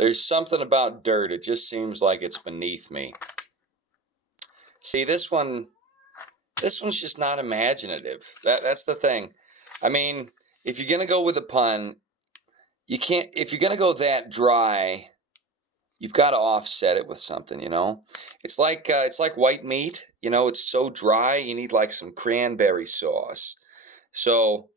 There's something about dirt. It just seems like it's beneath me. See, this one's just not imaginative. That's the thing. I mean, if you're gonna go with a pun, you can't. If you're gonna go that dry, you've got to offset it with something. It's like white meat. It's so dry. You need like some cranberry sauce. So,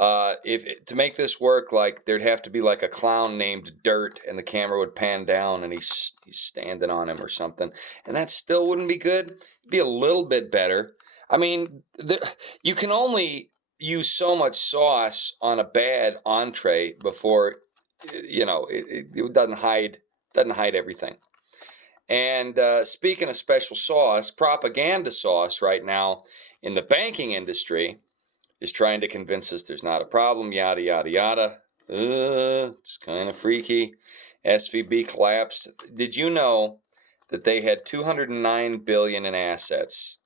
if to make this work, like there'd have to be like a clown named Dirt, and the camera would pan down, and he's standing on him or something, and that still wouldn't be good. It'd be a little bit better. I mean, you can only use so much sauce on a bad entree before it doesn't hide everything. And speaking of special sauce, propaganda sauce right now in the banking industry is trying to convince us there's not a problem, yada, yada, yada. It's kind of freaky. SVB collapsed. Did you know that they had $209 billion in assets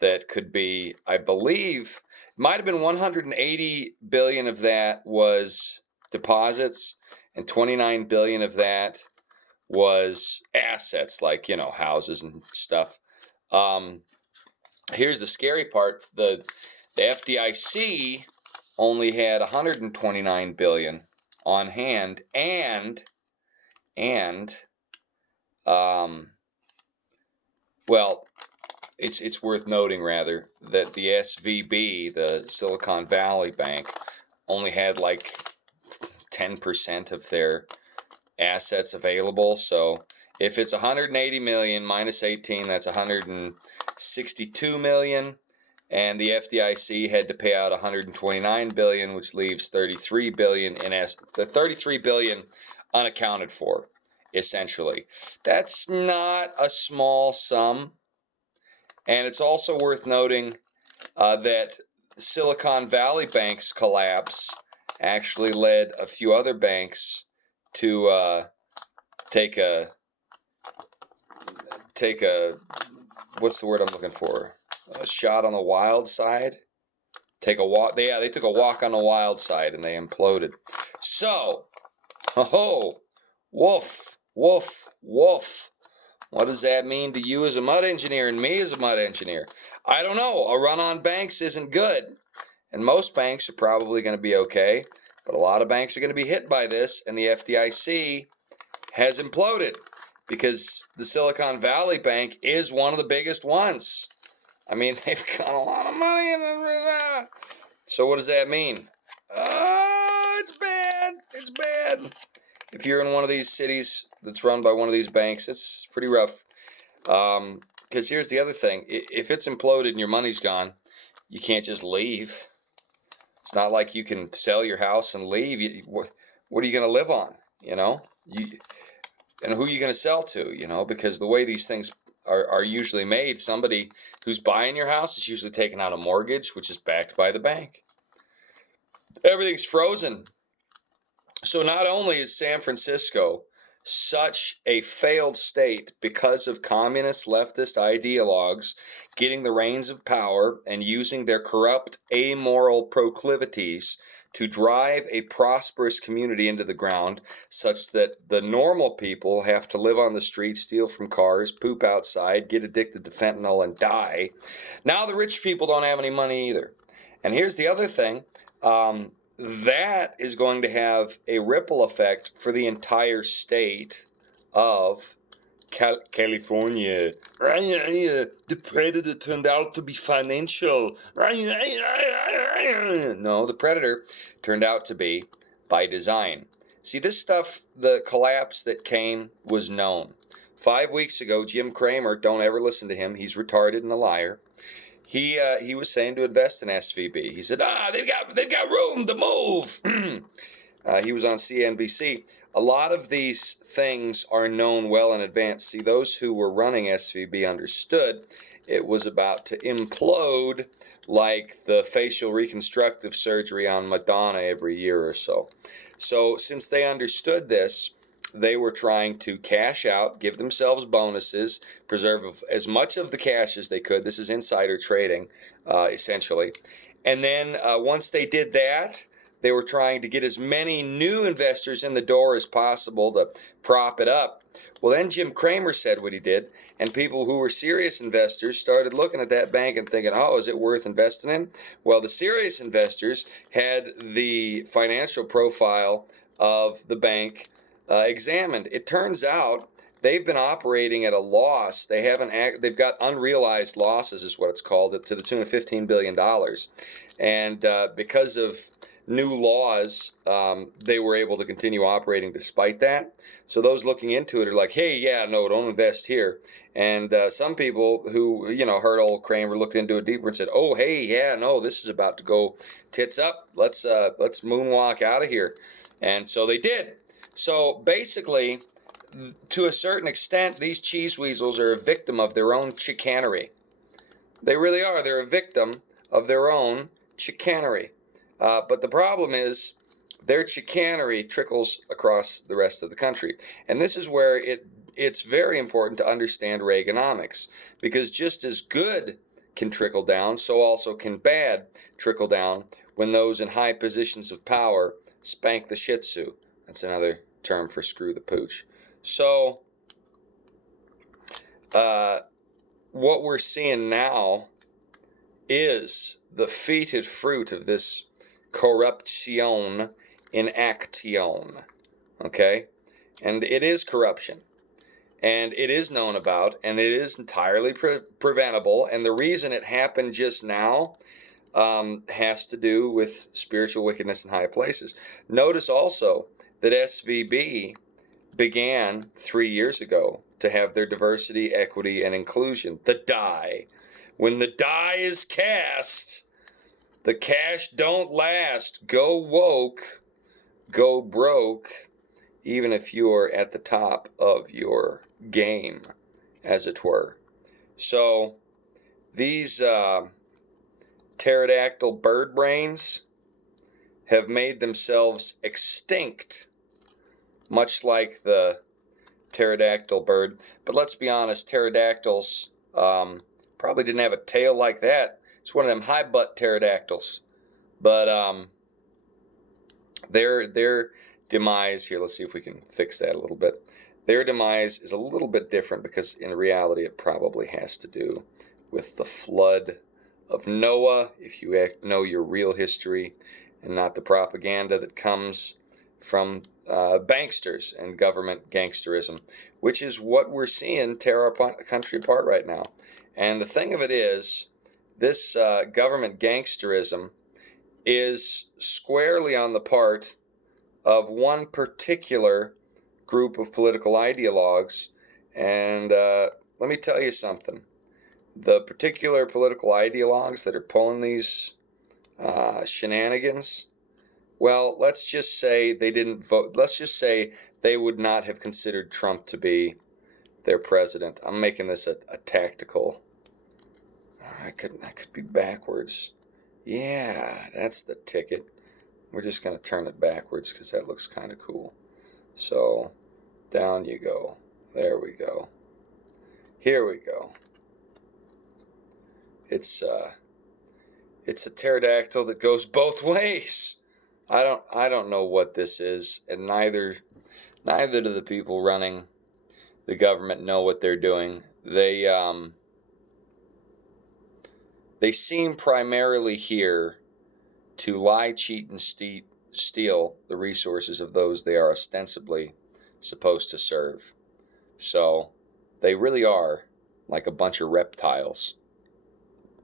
that could be, I believe, might have been $180 billion of that was deposits, and $29 billion of that was assets, like, houses and stuff. Here's the scary part. The FDIC only had $129 billion on hand, and well, it's worth noting rather that the SVB, the Silicon Valley Bank, only had like 10% of their assets available. So if it's 180 million minus 18, that's 162 million. And the FDIC had to pay out 129 billion, which leaves 33 billion the 33 billion unaccounted for, essentially. That's not a small sum. And it's also worth noting that Silicon Valley Bank's collapse actually led a few other banks to take a what's the word I'm looking for? A shot on the wild side. Take a walk. They took a walk on the wild side and they imploded. So, woof, woof, woof. What does that mean to you as a mud engineer and me as a mud engineer? I don't know. A run on banks isn't good. And most banks are probably going to be okay. But a lot of banks are going to be hit by this. And the FDIC has imploded because the Silicon Valley Bank is one of the biggest ones. I mean, they've got a lot of money. So what does that mean? It's bad. It's bad. If you're in one of these cities that's run by one of these banks, it's pretty rough. Because here's the other thing. If it's imploded and your money's gone, you can't just leave. It's not like you can sell your house and leave. What are you going to live on? And who are you going to sell to? Because the way these things are usually made, somebody who's buying your house is usually taking out a mortgage, which is backed by the bank. Everything's frozen. So not only is San Francisco such a failed state because of communist leftist ideologues getting the reins of power and using their corrupt, amoral proclivities to drive a prosperous community into the ground, such that the normal people have to live on the streets, steal from cars, poop outside, get addicted to fentanyl, and die. Now the rich people don't have any money either. And here's the other thing. That is going to have a ripple effect for the entire state of California. The predator turned out to be financial. No, the predator turned out to be by design. See, this stuff, the collapse that came, was known. 5 weeks ago, Jim Cramer, don't ever listen to him. He's retarded and a liar. He was saying to invest in SVB. He said, they've got room to move. He was on CNBC. A lot of these things are known well in advance. See, those who were running SVB understood it was about to implode like the facial reconstructive surgery on Madonna every year or so. So since they understood this, they were trying to cash out, give themselves bonuses, preserve as much of the cash as they could. This is insider trading, essentially. And then once they did that, they were trying to get as many new investors in the door as possible to prop it up. Well, then Jim Cramer said what he did, and people who were serious investors started looking at that bank and thinking, oh, is it worth investing in? Well, the serious investors had the financial profile of the bank examined. It turns out they've been operating at a loss. They've got unrealized losses, is what it's called, to the tune of $15 billion. And because of new laws, they were able to continue operating despite that. So those looking into it are like, hey, yeah, no, don't invest here. And some people who, heard old Kramer, looked into it deeper and said, oh, hey, yeah, no, this is about to go tits up. Let's moonwalk out of here. And so they did. So basically, to a certain extent, these cheese weasels are a victim of their own chicanery. They really are. They're a victim of their own chicanery. But the problem is their chicanery trickles across the rest of the country. And this is where it's very important to understand Reaganomics, because just as good can trickle down, so also can bad trickle down when those in high positions of power spank the shih tzu. That's another term for screw the pooch. So what we're seeing now is the fetid fruit of this corruption in action, okay? And it is corruption, and it is known about, and it is entirely preventable, and the reason it happened just now has to do with spiritual wickedness in high places. Notice also that SVB began 3 years ago to have their diversity, equity, and inclusion, the die. When the die is cast, the cash don't last. Go woke, go broke, even if you're at the top of your game, as it were. So these pterodactyl bird brains have made themselves extinct, much like the pterodactyl bird. But let's be honest, pterodactyls probably didn't have a tail like that. It's one of them high butt pterodactyls. But their demise here, let's see if we can fix that a little bit. Their demise is a little bit different because in reality it probably has to do with the flood of Noah, if you know your real history and not the propaganda that comes from banksters and government gangsterism, which is what we're seeing tear our country apart right now. And the thing of it is, this government gangsterism is squarely on the part of one particular group of political ideologues. And let me tell you something. The particular political ideologues that are pulling these shenanigans, well, let's just say they didn't vote. Let's just say they would not have considered Trump to be their president. I'm making this a tactical. I could be backwards. Yeah, that's the ticket. We're just going to turn it backwards because that looks kind of cool. So, down you go. There we go. Here we go. It's a pterodactyl that goes both ways. I don't know what this is, and neither do the people running the government know what they're doing. They seem primarily here to lie, cheat, and steal the resources of those they are ostensibly supposed to serve. So they really are like a bunch of reptiles.